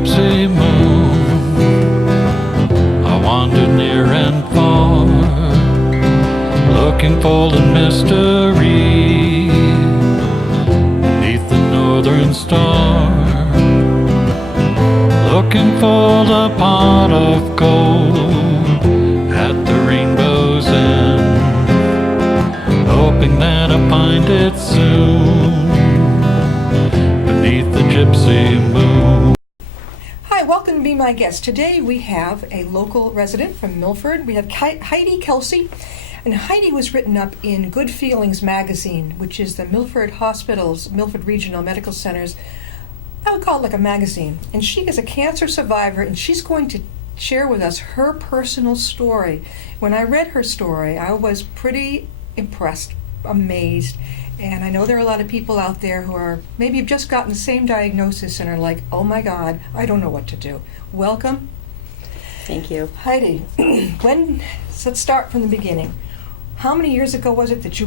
gypsy moon, I wandered near and far, looking for the mystery beneath the northern star, looking for the pot of gold at the rainbow's end, hoping that I find it soon beneath the gypsy moon. Hi, welcome to Be My Guest. Today we have a local resident from Milford. We have Heidi Kelsey, and Heidi was written up in Good Feelings magazine, which is the Milford Hospital's, Milford Regional Medical Center's, I would call it like a magazine. And she is a cancer survivor, and she's going to share with us her personal story. When I read her story, I was pretty impressed, amazed. And I know there are a lot of people out there who are maybe have just gotten the same diagnosis and are like, oh my God, I don't know what to do. Welcome. Thank you. Heidi, let's start from the beginning. How many years ago was it that you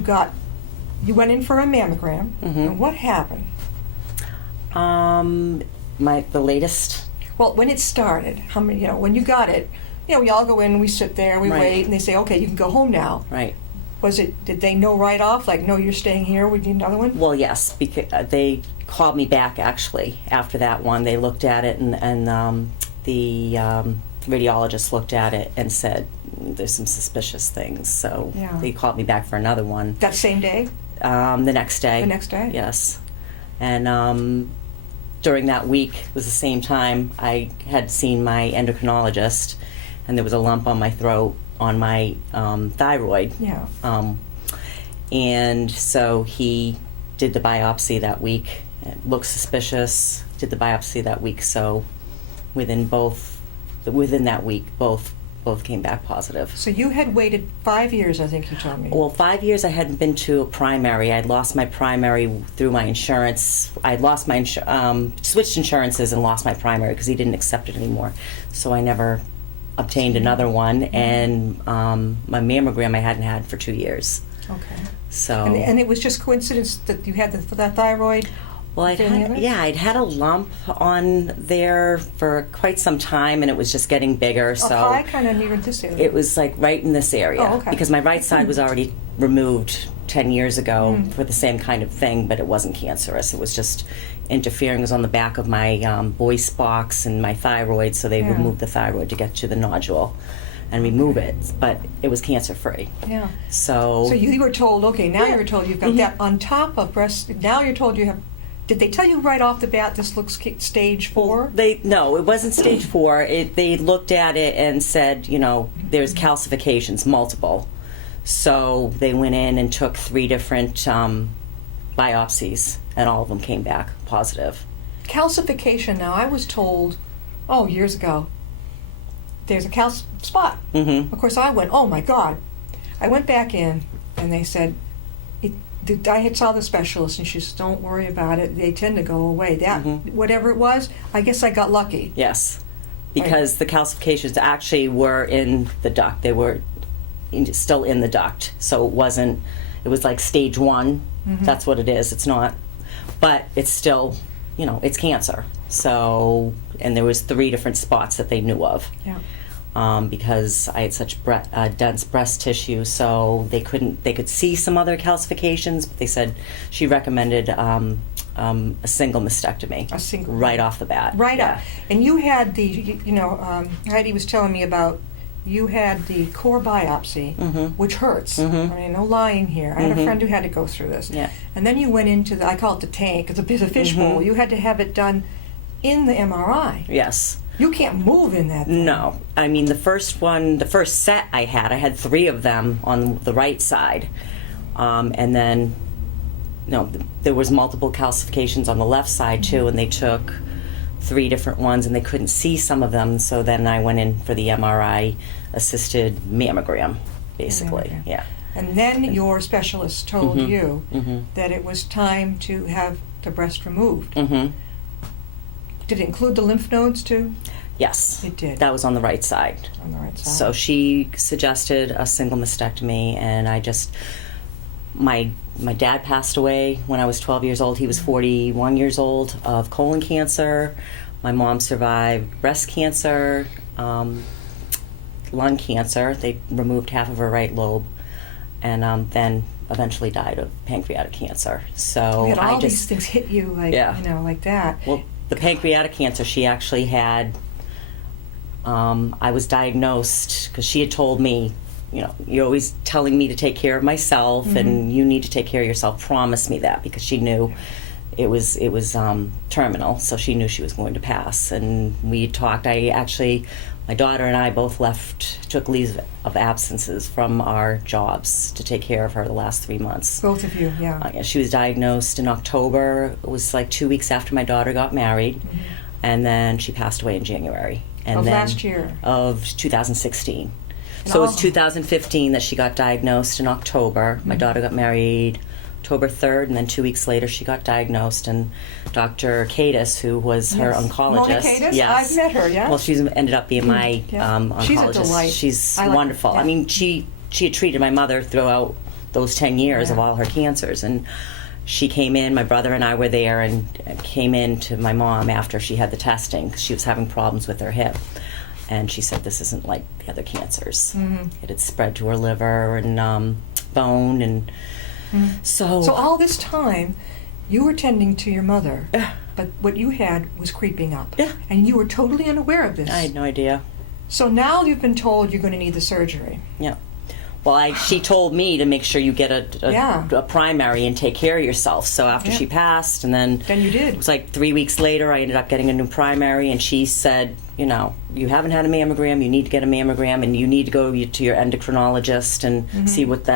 went in for a mammogram? Mm-hmm. And what happened? The latest. Well, when it started, how many? When you got it, we all go in, we sit there, we Right. wait, and they say, okay, you can go home now. Right. Did they know right off, like, no, you're staying here, we need another one? Well, yes, because they called me back actually after that one. They looked at it, and the radiologist looked at it and said there's some suspicious things. So Yeah. they called me back for another one. That same day? The next day. The next day? Yes. And during that week, it was the same time I had seen my endocrinologist, and there was a lump on my throat on my thyroid. Yeah. And so he did the biopsy that week. It looked suspicious. Did the biopsy that week. So within that week, both came back positive. So you had waited 5 years, I think you told me. Well, 5 years I hadn't been to a primary. I'd lost my primary through my insurance. I'd lost my switched insurances and lost my primary because he didn't accept it anymore. So I never obtained another one, and my mammogram I hadn't had for 2 years. Okay. So And it was just coincidence that you had the thyroid? well, I'd had a lump on there for quite some time, and it was just getting bigger. So I kind of needed this area. it was like right in this area. Oh, okay. Because my right side was already removed 10 years ago for the same kind of thing, but it wasn't cancerous. It was just interfering. It was on the back of my voice box and my thyroid, so they Yeah. removed the thyroid to get to the nodule and remove it, but it was cancer-free. Yeah. So you were told, okay, now you were told you've got that on top of breast, now you're told you have, did they tell you right off the bat this looks stage 4? No, it wasn't stage 4. They looked at it and said, there's calcifications, multiple. So they went in and took 3 different biopsies, and all of them came back positive. Calcification, now I was told, years ago, there's a spot. Mm-hmm. Of course I went, oh my God. I went back in and they said, I had saw the specialist and she said, don't worry about it. They tend to go away. Whatever it was, I guess I got lucky. Yes, because the calcifications actually were in the duct. They were still in the duct. So it was like stage 1. Mm-hmm. That's what it is. It's not, but it's still, it's cancer. So, and there was 3 different spots that they knew of. Yeah. Because I had such dense breast tissue, so they could see some other calcifications, but they said she recommended a single mastectomy. A single. Right off the bat. Right yeah. up. And you had Heidi was telling me about, you had the core biopsy, which hurts. Mm-hmm. I mean, no lying here. I had a friend who had to go through this. Yeah. And then you went into I call it the tank. It's a fishbowl. You had to have it done in the MRI. Yes. You can't move in that thing. No. I mean, the first set I had 3 of them on the right side. And then, there was multiple calcifications on the left side too, and they took 3 different ones and they couldn't see some of them, so then I went in for the MRI assisted mammogram, basically. Mammogram. Yeah. And then your specialist told you that it was time to have the breast removed. Mm-hmm. Did it include the lymph nodes too? Yes. It did. That was on the right side. On the right side. So she suggested a single mastectomy, and my dad passed away when I was 12 years old. He was 41 years old of colon cancer. My mom survived breast cancer, lung cancer. They removed half of her right lobe, and then eventually died of pancreatic cancer. So We had all I these just, things hit you like, Yeah. you know, like that. well, the pancreatic cancer she actually had, I was diagnosed because she had told me, you know, you're always telling me to take care of myself and you need to take care of yourself. Promise me that, because she knew it was terminal, so she knew she was going to pass. And we talked. I actually, my daughter and I both took leaves of absences from our jobs to take care of her the last 3 months. Both of you, yeah. Yeah, she was diagnosed in October. It was like 2 weeks after my daughter got married, and then she passed away in January. And Of then, last year? Of 2016. And So it was all- 2015 that she got diagnosed in October. My daughter got married October 3rd, and then 2 weeks later she got diagnosed. And Dr. Kadis, who was her Yes. oncologist, Mona Kadis? I've met her, yeah. Well, she's ended up being my Yeah. oncologist. She's a delight. She's I like her, wonderful. yeah. I mean, she had treated my mother throughout those 10 years of Yeah. all her cancers, and she came in, my brother and I were there, and came in to my mom after she had the testing, because she was having problems with her hip. And she said, this isn't like the other cancers. It had spread to her liver and bone, and so all this time, you were tending to your mother, Yeah. but what you had was creeping up. Yeah. And you were totally unaware of this. I had no idea. So now you've been told you're going to need the surgery. Yeah. Well, she told me to make sure you get Yeah. a primary and take care of yourself. So after Yeah. she passed, and then Then you did. it was like 3 weeks later, I ended up getting a new primary, and she said, you know, you haven't had a mammogram, you need to get a mammogram, and you need to go to your endocrinologist and see what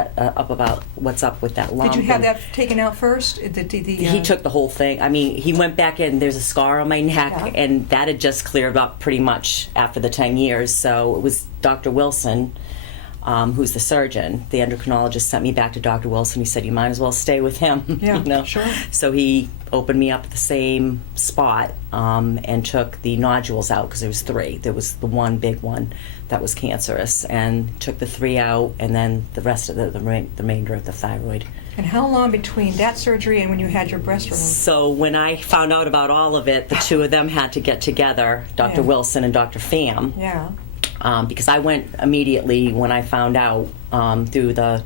what's up with that lump. Did you have And that taken out first? he took the whole thing. I mean, he went back in. There's a scar on my neck, Yeah. and that had just cleared up pretty much after the 10 years. So it was Dr. Wilson, who's the surgeon. The endocrinologist sent me back to Dr. Wilson. He said, you might as well stay with him. Yeah, you know? sure. So he opened me up at the same spot and took the nodules out, because there was 3. There was the one big one that was cancerous, and took the 3 out, and then the rest of the remainder of the thyroid. And how long between that surgery and when you had your breast removed? So when I found out about all of it, the two of them had to get together, Dr. Yeah. Wilson and Dr. Pham, Yeah. because I went immediately when I found out through the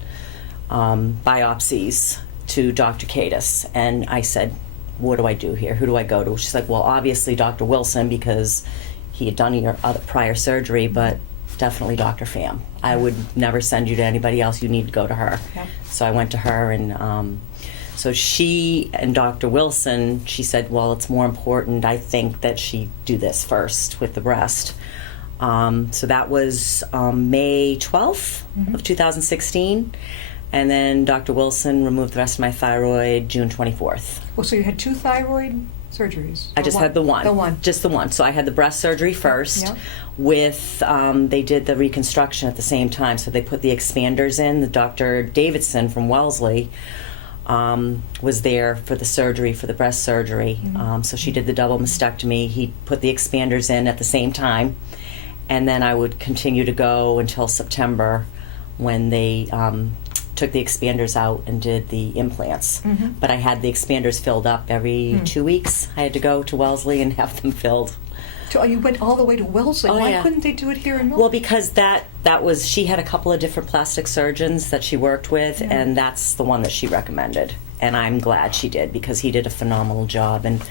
biopsies to Dr. Kadis, and I said, what do I do here? Who do I go to? She's like, well, obviously Dr. Wilson, because he had done your other prior surgery, but definitely Dr. Pham. I would never send you to anybody else. You need to go to her. Yep. So I went to her, and so she and Dr. Wilson, she said, well, it's more important, I think, that she do this first with the breast. So that was May 12th of 2016. And then Dr. Wilson removed the rest of my thyroid June 24th. Well, so you had 2 thyroid surgeries? I Or just had the one. The one. Just the one. So I had the breast surgery first. Yeah. With, they did the reconstruction at the same time. So they put the expanders in. The Dr. Davidson from Wellesley was there for the surgery, for the breast surgery. So she did the double mastectomy. He put the expanders in at the same time. And then I would continue to go until September, when they took the expanders out and did the implants. But I had the expanders filled up every 2 weeks. I had to go to Wellesley and have them filled. So you went all the way to Wellesley. Oh, Why yeah. couldn't they do it here in Milford? Well, because that was, she had a couple of different plastic surgeons that she worked with, and that's the one that she recommended. And I'm glad she did, because he did a phenomenal job. And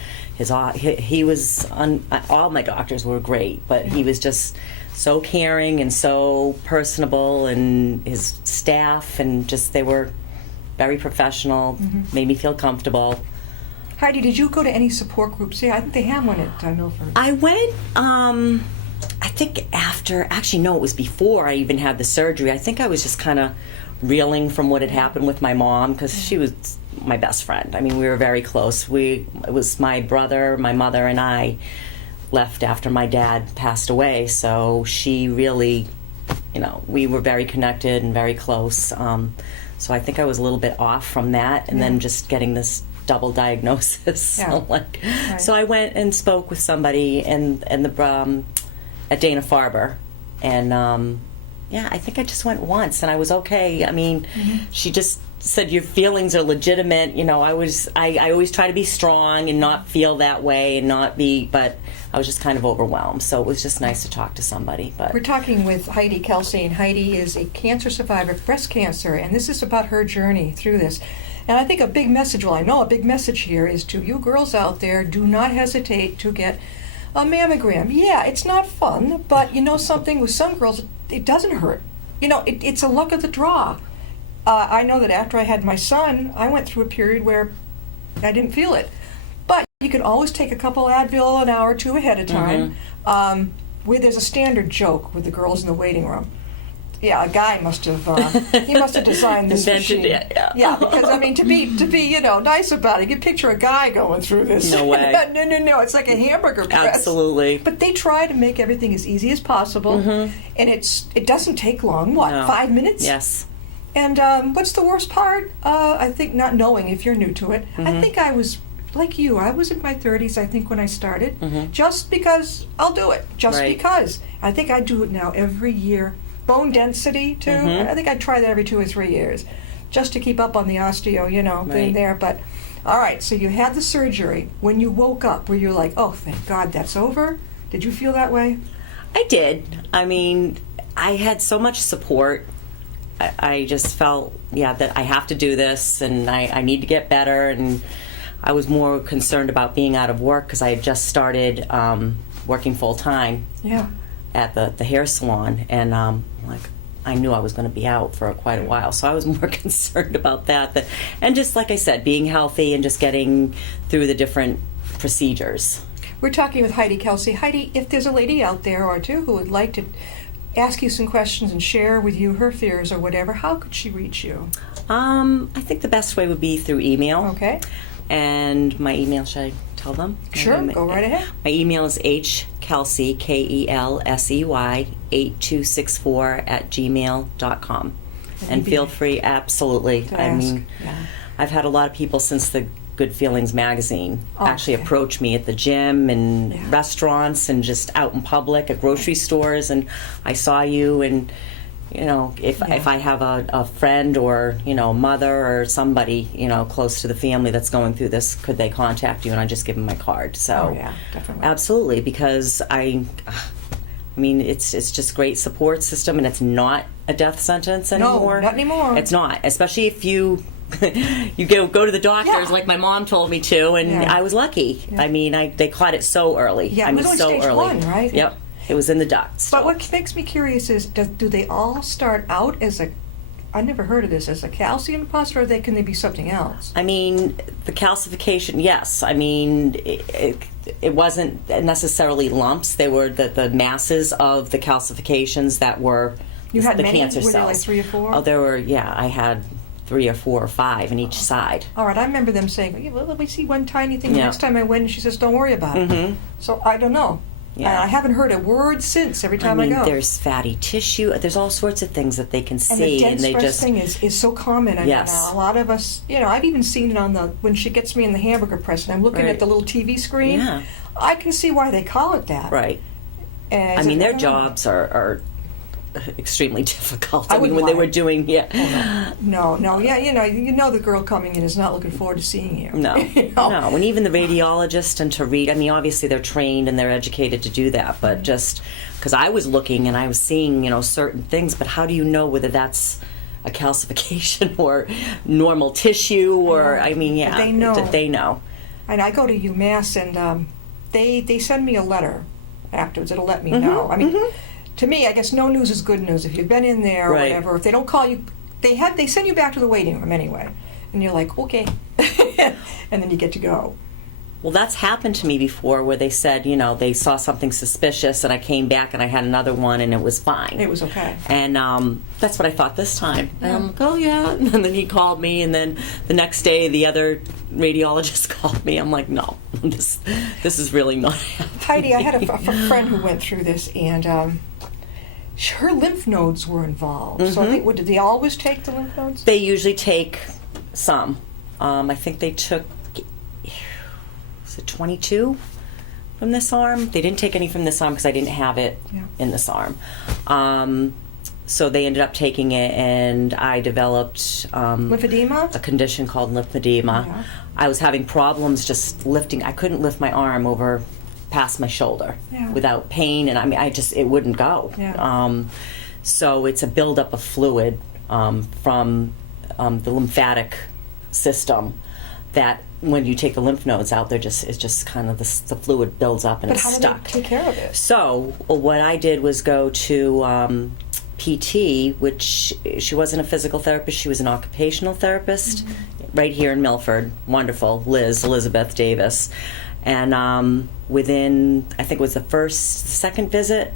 he was all my doctors were great, but he was just so caring and so personable, and his staff, and just, they were very professional, made me feel comfortable. Heidi, did you go to any support groups? Yeah, I think they have one at Milford. I went, I think actually, no, it was before I even had the surgery. I think I was just kind of reeling from what had happened with my mom, because she was my best friend. I mean, we were very close. It was my brother, my mother, and I left after my dad passed away, so she really, we were very connected and very close. So I think I was a little bit off from that, and then just getting this double diagnosis. Yeah. So I went and spoke with somebody at Dana-Farber, and I think I just went once, and I was okay. I mean, she just said your feelings are legitimate. You know, I always try to be strong and not feel that way and not be, but I was just kind of overwhelmed. So it was just nice to talk to somebody. But We're talking with Heidi Kelsey, and Heidi is a cancer survivor of breast cancer, and this is about her journey through this. And I think a big message, well, I know a big message here is to you girls out there, do not hesitate to get a mammogram. Yeah, it's not fun, but you know something, with some girls, it doesn't hurt. You know, it's a luck of the draw. I know that after I had my son, I went through a period where I didn't feel it. But you can always take a couple Advil an hour or two ahead of time. Where there's a standard joke with the girls in the waiting room. Yeah, a guy must have he must have designed this Invented machine. it, yeah. Yeah, because I mean to be you know nice about it, you can picture a guy going through this. No way. no, it's like a hamburger press. absolutely. But they try to make everything as easy as possible, and it doesn't take long. What, No. 5 minutes? Yes. And what's the worst part? I think not knowing if you're new to it. I think I was like you. I was in my 30s, I think, when I started. Just because I'll do it. Just Right. because. I think I do it now every year. Bone density, too. I think I try that every 2 or 3 years. Just to keep up on the osteo, you know, thing Right. there. But, all right, so you had the surgery. When you woke up, were you like, oh, thank God that's over? Did you feel that way? I did. I mean, I had so much support. I just felt, that I have to do this and I need to get better. And I was more concerned about being out of work because I had just started working full time Yeah. at the hair salon. And I knew I was going to be out for quite a while. So I was more concerned about that. And just like I said, being healthy and just getting through the different procedures. We're talking with Heidi Kelsey. Heidi, if there's a lady out there or two who would like to ask you some questions and share with you her fears or whatever, how could she reach you? I think the best way would be through email. Okay. And my email, should I tell them? Sure, go right ahead. My email is hkelsey, Kelsey, 8264 @gmail.com. And feel free, absolutely. To I ask, mean, yeah. I've had a lot of people since the Good Feelings magazine actually Okay. approach me at the gym and Yeah. restaurants and just out in public at grocery stores, and I saw you, and you know, if I have a friend or a mother or somebody close to the family that's going through this, could they contact you? And I just give them my card. So Oh, yeah, definitely. absolutely, because I mean, it's just great support system, and it's not a death sentence anymore. not anymore. It's not, especially if you you go to the doctors, Yeah. like my mom told me to, and Yeah. I was lucky. Yeah. I mean, they caught it so early. Yeah, I it mean, was only so stage early. 1, right? Yep, it was in the ducts. But what makes me curious is, do they all start out as I never heard of this, as a calcium deposit, or can they be something else? I mean, the calcification, yes. I mean, it wasn't necessarily lumps. They were the masses of the calcifications that were You had the many? cancer Were cells. there like 3 or 4? Oh, there were, I had 3 or 4 or 5 in each side. All right, I remember them saying, yeah, well, let me see one tiny thing. The Yeah. next time I went, and she says, don't worry about it. So I don't know. Yeah. I haven't heard a word since every I time mean, I go. there's fatty tissue. There's all sorts of things that they can And the see, dense they breast just thing is so common. I Yes. mean, a lot of us, I've even seen it on when she gets me in the hamburger press and I'm looking Right. at the little TV screen. Yeah. I can see why they call it that. right. And I mean, their don't know. jobs are extremely difficult. I I mean, wouldn't when they lie. were doing, No, yeah, you know the girl coming in is not looking forward to seeing you. No, You know? no. And even the radiologist and to read, I mean, obviously they're trained and they're educated to do that, but just because I was looking and I was seeing, certain things, but how do you know whether that's a calcification or normal tissue or, I mean, yeah. They know. They know. And I go to UMass and they send me a letter afterwards. It'll let me know. I mean, to me, I guess no news is good news. If you've been in there or Right. whatever, if they don't call you, they send you back to the waiting room anyway. And you're like, okay. And then you get to go. Well, that's happened to me before where they said, they saw something suspicious and I came back and I had another one and it was fine. It was okay. And that's what I thought this time. And I'm like, oh, yeah. And then he called me, and then the next day the other radiologist called me. I'm like, no, this is really not happening. Heidi, I had a friend who went through this, and her lymph nodes were involved. So I think, did they always take the lymph nodes? They usually take some. I think they took, was it 22 from this arm? They didn't take any from this arm because I didn't have it Yeah. in this arm. So they ended up taking it, and I developed Lymphedema? a condition called lymphedema. Yeah. I was having problems just lifting. I couldn't lift my arm over past my shoulder Yeah. without pain, and I mean, it wouldn't go. Yeah. So it's a buildup of fluid from the lymphatic system that when you take the lymph nodes out, it's just kind of the fluid builds up and But it's how do stuck. they take care of it? So what I did was go to PT, which she wasn't a physical therapist, she was an occupational therapist right here in Milford. Wonderful, Elizabeth Davis. And within, I think it was the second visit,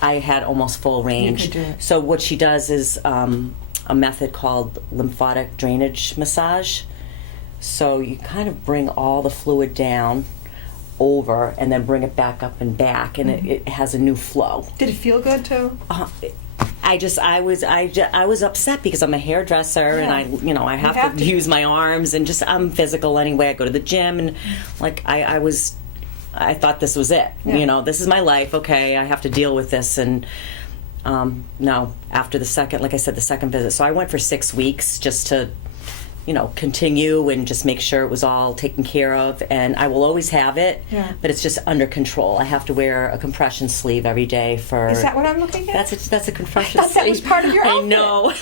I had almost full range. You could do it. So what she does is a method called lymphatic drainage massage. So you kind of bring all the fluid down over and then bring it back up and back, and it has a new flow. Did it feel good too? I was upset because I'm a hairdresser and I have to use my arms, and just I'm physical anyway. I go to the gym, and like I thought this was it. Yeah. This is my life. Okay, I have to deal with this. And no, after the second visit, so I went for 6 weeks just to continue and just make sure it was all taken care of. And I will always have it, but it's just under control. I have to wear a compression sleeve every day for... Is that what I'm looking at? That's a compression I thought sleeve. that was part of your outfit. I know.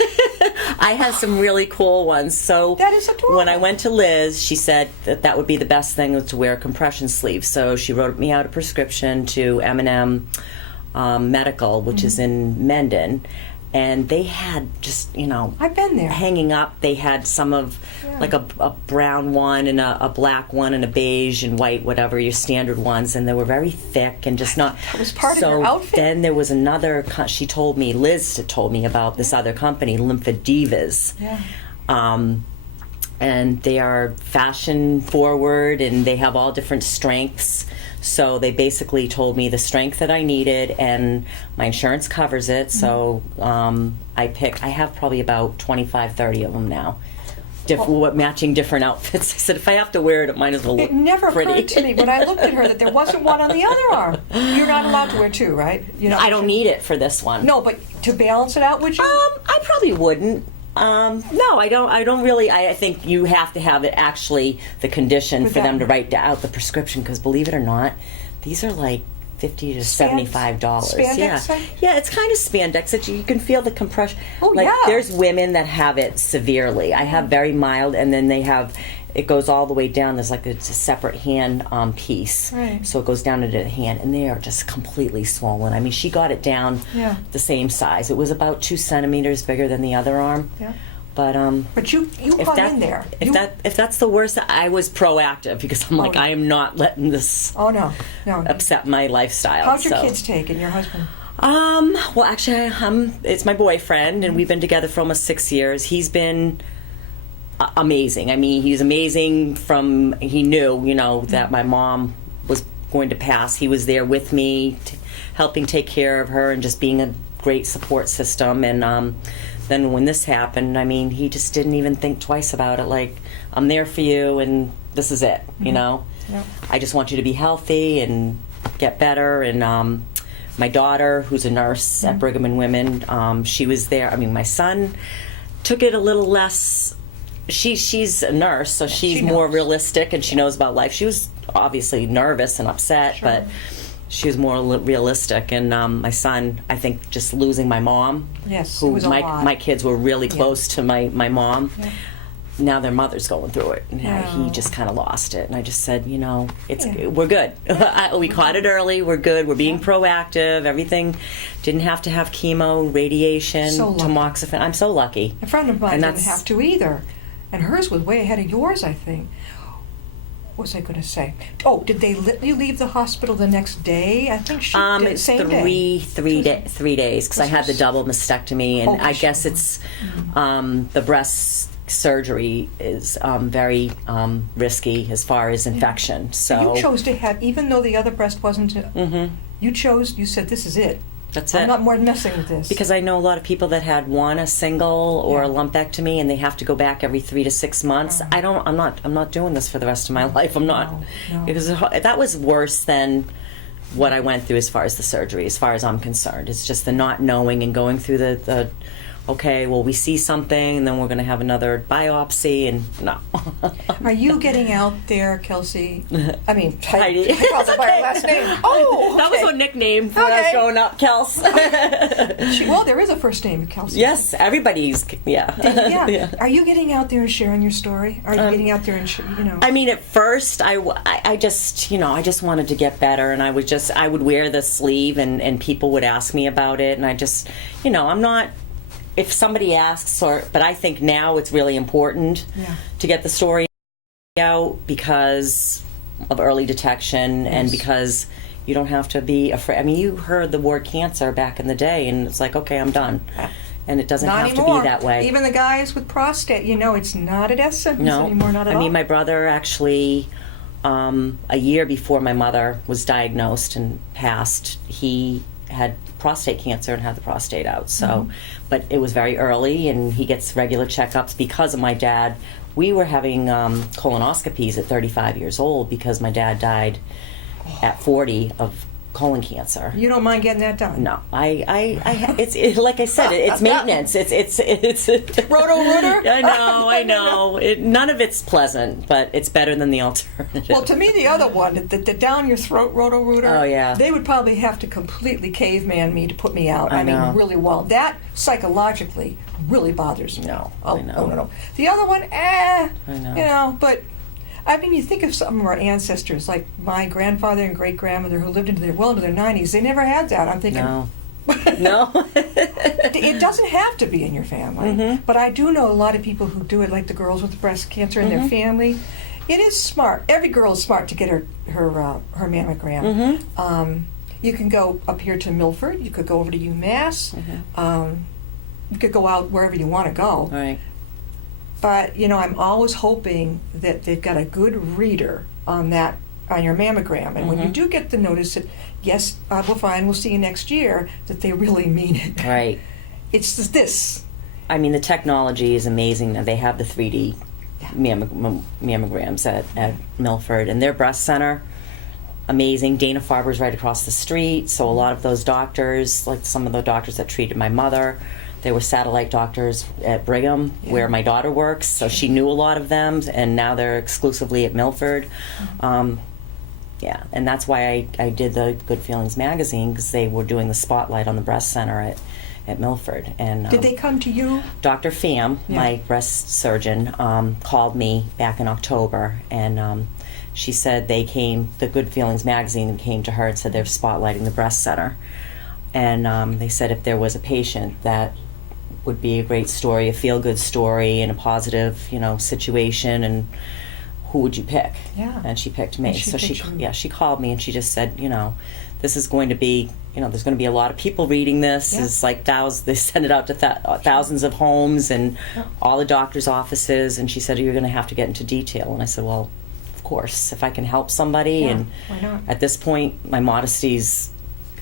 I have some really cool ones. So that is adorable. when I went to Liz, she said that would be the best thing was to wear a compression sleeve. So she wrote me out a prescription to M&M Medical, which is in Mendon. And they had just, I've been there. hanging up. They had some of, like a brown one and a black one and a beige and white, whatever, your standard ones. And they were very thick and just not... That was part of so your outfit? then there was another... Liz had told me about this other company, Lymphedivas. Yeah. And they are fashion forward, and they have all different strengths. So they basically told me the strength that I needed, and my insurance covers it. So I have probably about 25, 30 of them now. Matching different outfits. I said, if I have to wear it, it might as well look It never pretty. occurred to me when I looked at her that there wasn't one on the other arm. You're not allowed to wear two, right? I don't need it for this one. No, but to balance it out, would you? I probably wouldn't. No, I don't really. I think you have to have it actually the condition for them to write out the prescription, because believe it or not, these are like $50 to $75. Spandex? Yeah, it's kind of spandex. You can feel the compression. Oh, yeah. There's women that have it severely. I have very mild, and then they have. It goes all the way down. There's like it's a separate hand piece, right. So it goes down into the hand, and they are just completely swollen. I mean, she got it down the same size. It was about 2 centimeters bigger than the other arm. Yeah. But you hung in there. If that's the worst, I was proactive because I'm like, I am not letting this no upset my lifestyle. How'd your kids take it, and your husband? Well, actually, it's my boyfriend, and we've been together for almost 6 years. He's been amazing. I mean, he's amazing he knew, that my mom was going to pass. He was there with me, helping take care of her and just being a great support system. And then when this happened, I mean, he just didn't even think twice about it. Like, I'm there for you, and this is it, Yep. I just want you to be healthy and get better. And my daughter, who's a nurse at Brigham and Women, she was there. I mean, my son took it a little less. She's a nurse, so she's more realistic, and she knows about life. She was obviously nervous and upset, but she was more realistic. And my son, I think, just losing my mom. Yes, who it was a lot. my kids were really close to my mom. Yeah. Now their mother's going through it. And he just kind of lost it. And I just said, we're good. We caught it early. We're good. We're being proactive. Everything didn't have to have chemo, radiation, tamoxifen. I'm so lucky. A friend of mine didn't have to either. And hers was way ahead of yours, I think. What was I going to say? Oh, did they let you leave the hospital the next day? I think she did. It's same three days, because I had the double mastectomy, and I guess it's the breast surgery is very risky as far as infection. So you chose to have, even though the other breast wasn't. You said, this is it. That's it. I'm not more messing with this. Because I know a lot of people that had a single or a lumpectomy, and they have to go back every 3 to 6 months. I'm not doing this for the rest of my life. I'm not. No. Because that was worse than what I went through as far as the surgery, as far as I'm concerned. It's just the not knowing and going through the okay, well, we see something, and then we're going to have another biopsy, and no. Are you getting out there, Kelsey? I mean, Heidi. I called her by her last name. Oh, That was okay. her nickname when I was Okay. growing up, Kels. Well, there is a first name, Kelsey. Yes, everybody's, yeah. Yeah. Are you getting out there and sharing your story? Are you getting out there and I mean, at first, I just, I just wanted to get better, and I would wear the sleeve, and people would ask me about it, and I just, I'm not, if somebody asks, but I think now it's really important to get the story out because of early detection and because you don't have to be afraid. I mean, you heard the word cancer back in the day, and it's like, okay, I'm done. And it doesn't Not have anymore. to be that way. Even the guys with prostate, it's not a death sentence anymore, not at all. I mean, my brother actually, a year before my mother was diagnosed and passed, he had prostate cancer and had the prostate out. So, but it was very early, and he gets regular checkups because of my dad. We were having colonoscopies at 35 years old because my dad died at 40 of colon cancer. You don't mind getting that done? No, it's like I said, it's maintenance. It's Roto-rooter? I know. None of it's pleasant, but it's better than the alternative. Well, to me, the other one, the down your throat Roto-rooter, Oh, yeah. they would probably have to completely caveman me to put me out. I know. mean, really well. That psychologically really bothers me. No, Oh, I know. oh, no. The other one, I know. but I mean, you think of some of our ancestors, like my grandfather and great-grandmother who lived into their 90s. They never had that. I'm thinking, No. No. it doesn't have to be in your family. But I do know a lot of people who do it, like the girls with breast cancer in their family. It is smart. Every girl is smart to get her mammogram. You can go up here to Milford. You could go over to UMass. You could go out wherever you want to go. Right. But, I'm always hoping that they've got a good reader on your mammogram. And when you do get the notice that, yes, we're fine, we'll see you next year, that they really mean it. Right. It's this. I mean, the technology is amazing. Now they have the 3D mammograms at Milford, and their breast center, amazing. Dana-Farber's right across the street, so a lot of those doctors, like some of the doctors that treated my mother, they were satellite doctors at Brigham, where my daughter works, so she knew a lot of them, and now they're exclusively at Milford. And that's why I did the Good Feelings magazine, because they were doing the spotlight on the breast center at Milford. And Did they come to you? Dr. Pham, my breast surgeon, called me back in October, and she said the Good Feelings magazine came to her and said they're spotlighting the breast center. And they said if there was a patient that would be a great story, a feel-good story in a positive, situation, and who would you pick? Yeah. And she picked me. And she So picked you. she called me and she just said, this is going to be, there's going to be a lot of people reading this. Yeah. It's like they send it out to thousands of homes and all the doctors' offices. And she said, you're going to have to get into detail. And I said, well, of course, if I can help somebody. Yeah, And why not? at this point, my modesty's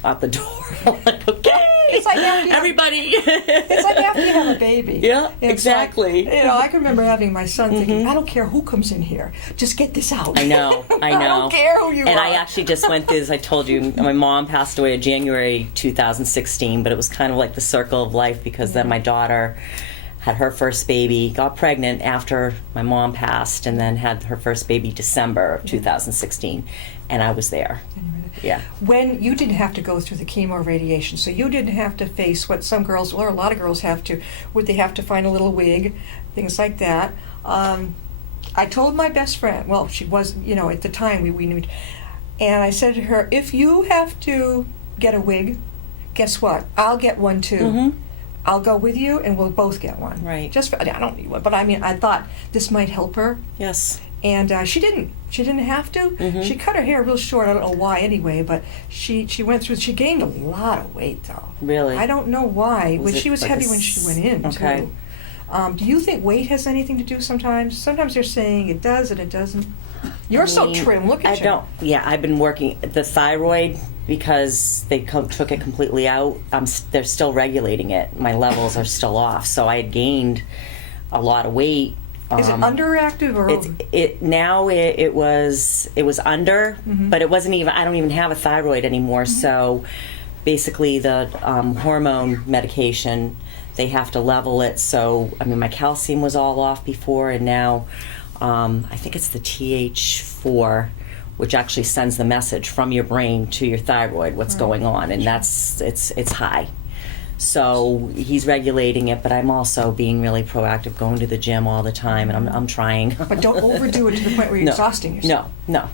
out the door. I'm like, okay. It's like after you have- everybody. It's like after you have a baby. Yeah, It's exactly. like, I can remember having my son thinking, I don't care who comes in here, just get this out. I know. I don't care who you and are. I actually just went through this. I told you, my mom passed away in January 2016, but it was kind of like the circle of life because then my daughter had her first baby, got pregnant after my mom passed, and then had her first baby December of 2016, and I was there. Yeah. When you didn't have to go through the chemo radiation, so you didn't have to face what some girls, or a lot of girls have to, would they have to find a little wig, things like that. I told my best friend, well, she was, at the time we knew, and I said to her, if you have to get a wig, guess what? I'll get one too. I'll go with you, and we'll both get one. Right. I don't need one, but I thought this might help her. Yes. And she didn't. She didn't have to. She cut her hair real short. I don't know why anyway, but she went through. She gained a lot of weight though. Really? I don't know why. Was She it was like heavy a when she went in okay. too. Do you think weight has anything to do sometimes? Sometimes they're saying it does and it doesn't. You're so trim. Look at you. Yeah, I've been working the thyroid because they took it completely out. They're still regulating it. My levels are still off. So I had gained a lot of weight Is it underactive or over? It was under, but it wasn't even. I don't even have a thyroid anymore. So basically, the hormone medication, they have to level it. So I mean, my calcium was all off before, and now I think it's the TH4, which actually sends the message from your brain to your thyroid what's going on, and it's high. So he's regulating it, but I'm also being really proactive, going to the gym all the time, and I'm trying. But don't overdo it to the point where you're exhausting yourself. No.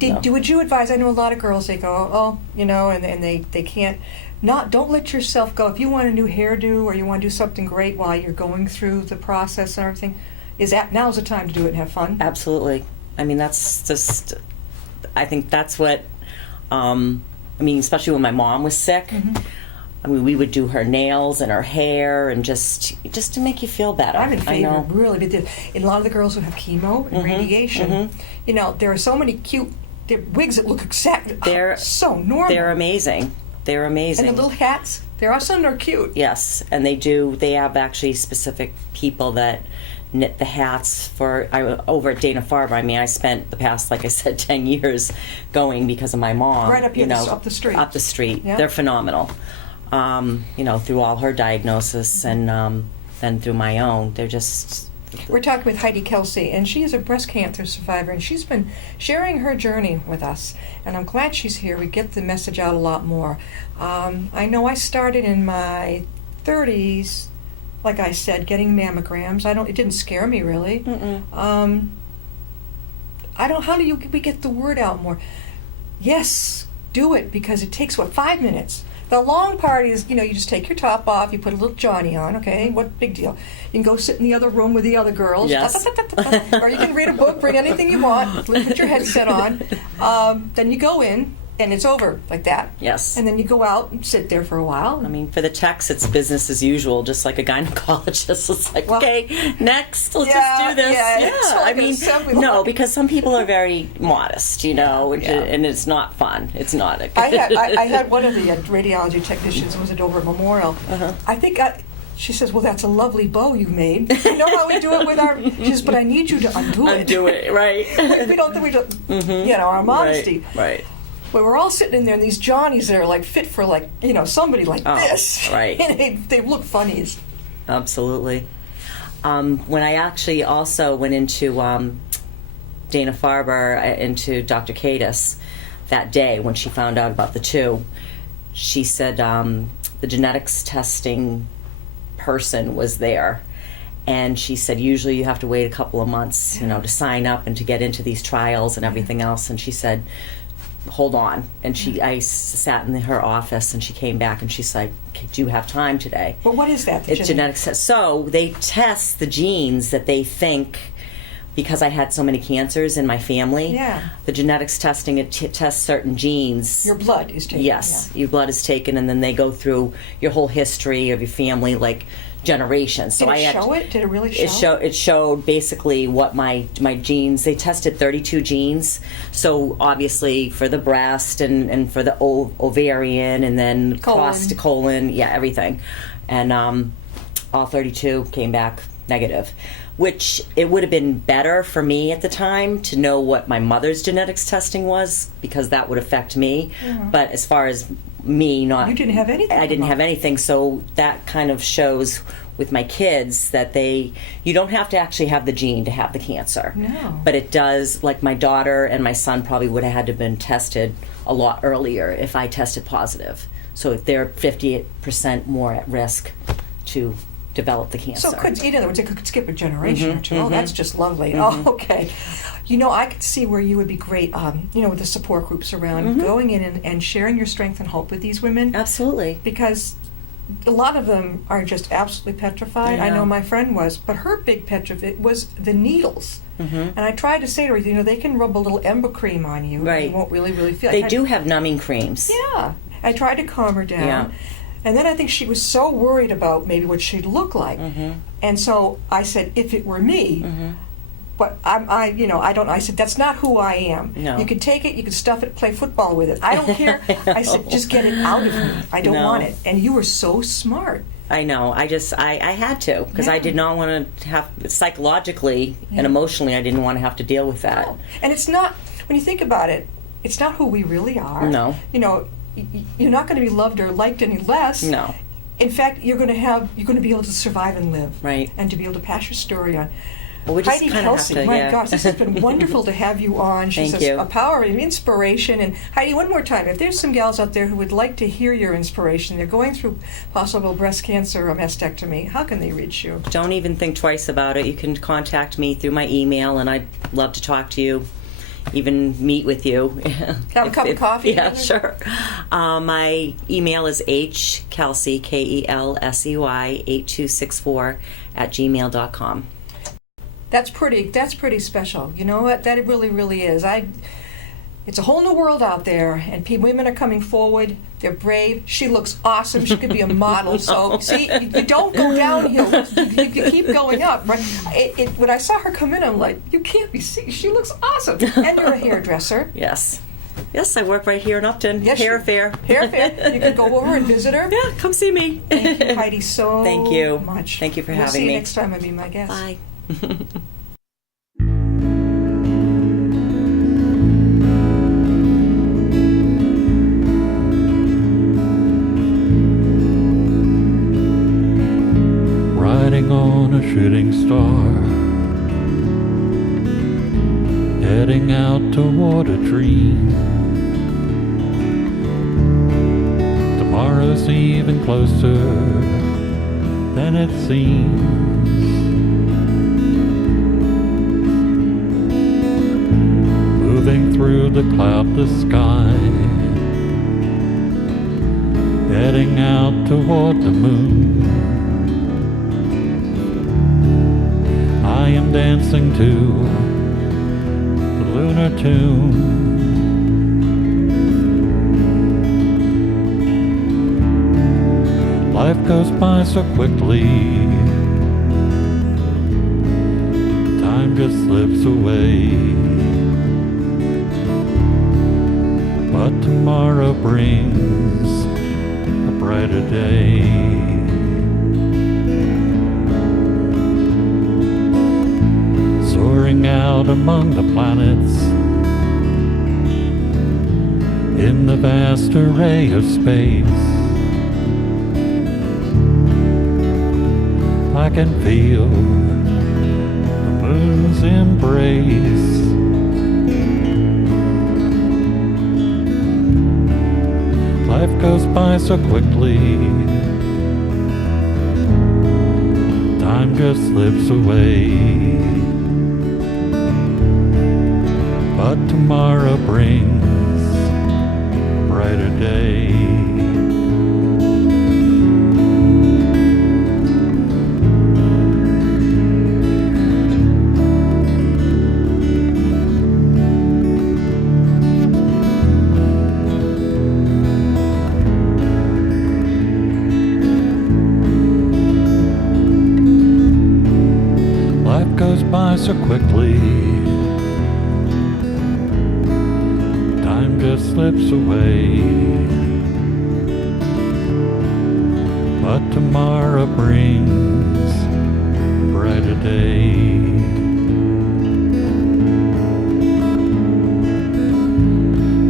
Would you advise? I know a lot of girls. They go, and they can't. Don't let yourself go. If you want a new hairdo or you want to do something great while you're going through the process and everything, now's the time to do it and have fun? Absolutely. I mean, that's just. I think that's what. Especially when my mom was sick. I mean, we would do her nails and her hair, and just to make you feel better. I'm in favor, really. But a lot of the girls who have chemo and radiation, there are so many cute wigs that look exactly so normal. They're amazing. And the little hats, they're also cute. Yes, and they have actually specific people that knit the hats over at Dana-Farber. I mean, I spent the past, like I said, 10 years going because of my mom. Right up here, up the street. Up the street. Yeah. They're phenomenal. Through all her diagnosis and then through my own. They're just... We're talking with Heidi Kelsey, and she is a breast cancer survivor, and she's been sharing her journey with us. And I'm glad she's here. We get the message out a lot more. I know I started in my 30s, like I said, getting mammograms. It didn't scare me really. How do we get the word out more? Yes, do it, because it takes 5 minutes. The long part is, you just take your top off, you put a little Johnny on, okay? What big deal? You can go sit in the other room with the other girls. Yes. Or you can read a book, bring anything you want, put your headset on. Then you go in, and it's over like that. Yes. And then you go out and sit there for a while. I mean, for the techs, it's business as usual, just like a gynecologist. It's like, okay, next, let's just do this. Yeah. Because some people are very modest, and it's not fun. It's not. I had one of the radiology technicians who was at Dover Memorial. I think she says, well, that's a lovely bow you made. You know how we do it with our... She says, but I need you to undo it. Undo it, right. we don't our modesty. Right. But we're all sitting in there, and these Johnnies that are fit for somebody like this. Right. And they look funnies. Absolutely. When I actually also went into Dana-Farber, into Dr. Kadis that day when she found out about the two, she said the genetics testing person was there. And she said, usually you have to wait a couple of months, to sign up and to get into these trials and everything else. And she said, hold on. And I sat in her office, and she came back, and she's like, okay, do you have time today? Well, what is that? It's genetics. So they test the genes that they think, because I had so many cancers in my family. Yeah. The genetics testing, it tests certain genes. Your blood is taken. Yes, your blood is taken, and then they go through your whole history of your family, generations. Did it show it? Did it really show? It showed basically what my genes. They tested 32 genes. So obviously for the breast and for the ovarian, and then crossed to colon, everything, and all 32 came back negative. Which it would have been better for me at the time to know what my mother's genetics testing was, because that would affect me. But as far as me, you didn't have anything. I didn't have anything, so that kind of shows with my kids that you don't have to actually have the gene to have the cancer. No. But it does, like my daughter and my son probably would have had to have been tested a lot earlier if I tested positive. So they're 58% more at risk to develop the cancer. So in other words, it could skip a generation or two. Oh, that's just lovely. Oh, okay. I could see where you would be great, with the support groups around, going in and sharing your strength and hope with these women. Absolutely. Because a lot of them are just absolutely petrified. I know my friend was, but her big petrified was the needles. And I tried to say to her, they can rub a little ember cream on you. Right. And you won't really feel it. They do have numbing creams. Yeah. I tried to calm her down. Yeah. And then I think she was so worried about maybe what she'd look like. And so I said, if it were me, but I said, that's not who I am. No. You can take it, you can stuff it, play football with it. I don't care. I said, just get it out of me. I don't want it. And you were so smart. I know. I had to, because I did not want to have, psychologically and emotionally, I didn't want to have to deal with that. No. And it's not, when you think about it, it's not who we really are. No. You know, you're not going to be loved or liked any less. No. In fact, you're going to be able to survive and live. Right. And to be able to pass your story on. Well, we just Heidi kind of Kelsey, have to, my yeah. gosh, this has been wonderful to have you on. She's Thank you. a power of inspiration. And Heidi, one more time, if there's some gals out there who would like to hear your inspiration, they're going through possible breast cancer or mastectomy, how can they reach you? Don't even think twice about it. You can contact me through my email, and I'd love to talk to you, even meet with you. Have a cup of coffee? Yeah, sure. My email is hkelsey, Kelsey, 8264 @gmail.com. That's pretty special. You know what? That it really, really is. It's a whole new world out there, and women are coming forward. They're brave. She looks awesome. She could be a model. So, see, you don't go downhill. You keep going up. Right? When I saw her come in, I'm like, you can't be seen. She looks awesome. And you're a hairdresser. Yes. Yes, I work right here in Upton. Yes, Hair fair. Hair fair. You can go over and visit her. Yeah, come see me. Thank you, Heidi, so Thanyou much. Thank you for We'll having see me. you next time. I'll be my guest. Bye. Riding on a shooting star, heading out toward a dream. Tomorrow's even closer than it seems. Moving through the cloudless sky, heading out toward the moon. I am dancing to the lunar tune. Life goes by so quickly, time just slips away. But tomorrow brings a brighter day. Soaring out among the planets, in the vast array of space, I can feel the moon's embrace. Life goes by so quickly, time just slips away. But tomorrow brings a brighter day. Life goes by so quickly, time just slips away. But tomorrow brings a brighter day.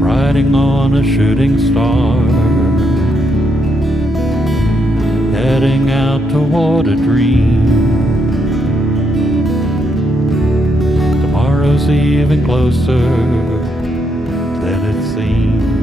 Riding on a shooting star, heading out toward a dream. Tomorrow's even closer than it seems.